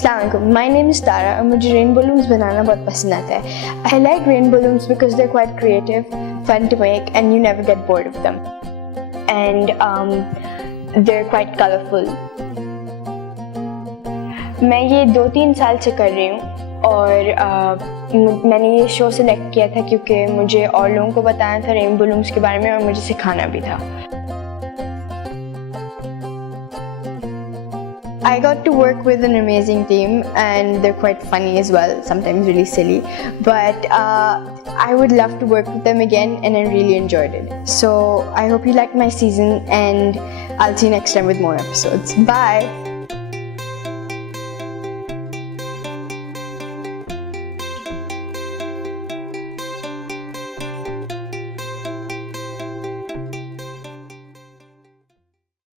Assalamualaikum. My name is Tara and मुझे rain balloons बनाना बहुत पसंद आता है. I like rain balloons because they're quite creative, fun to make, and you never get bored of them. And they're quite colorful. मैं ये 2-3 साल से कर रही हूँ और मैंने ये शो सेलेक्ट किया था क्योंकि मुझे और लोगों को बताना था रेन बलून्स के बारे में और मुझे सिखाना भी था. I got to work with an amazing team and they're quite funny as well, sometimes really silly, but I would love to work with them again and I really enjoyed it. So I hope you liked my season and I'll see you next time with more episodes. Bye!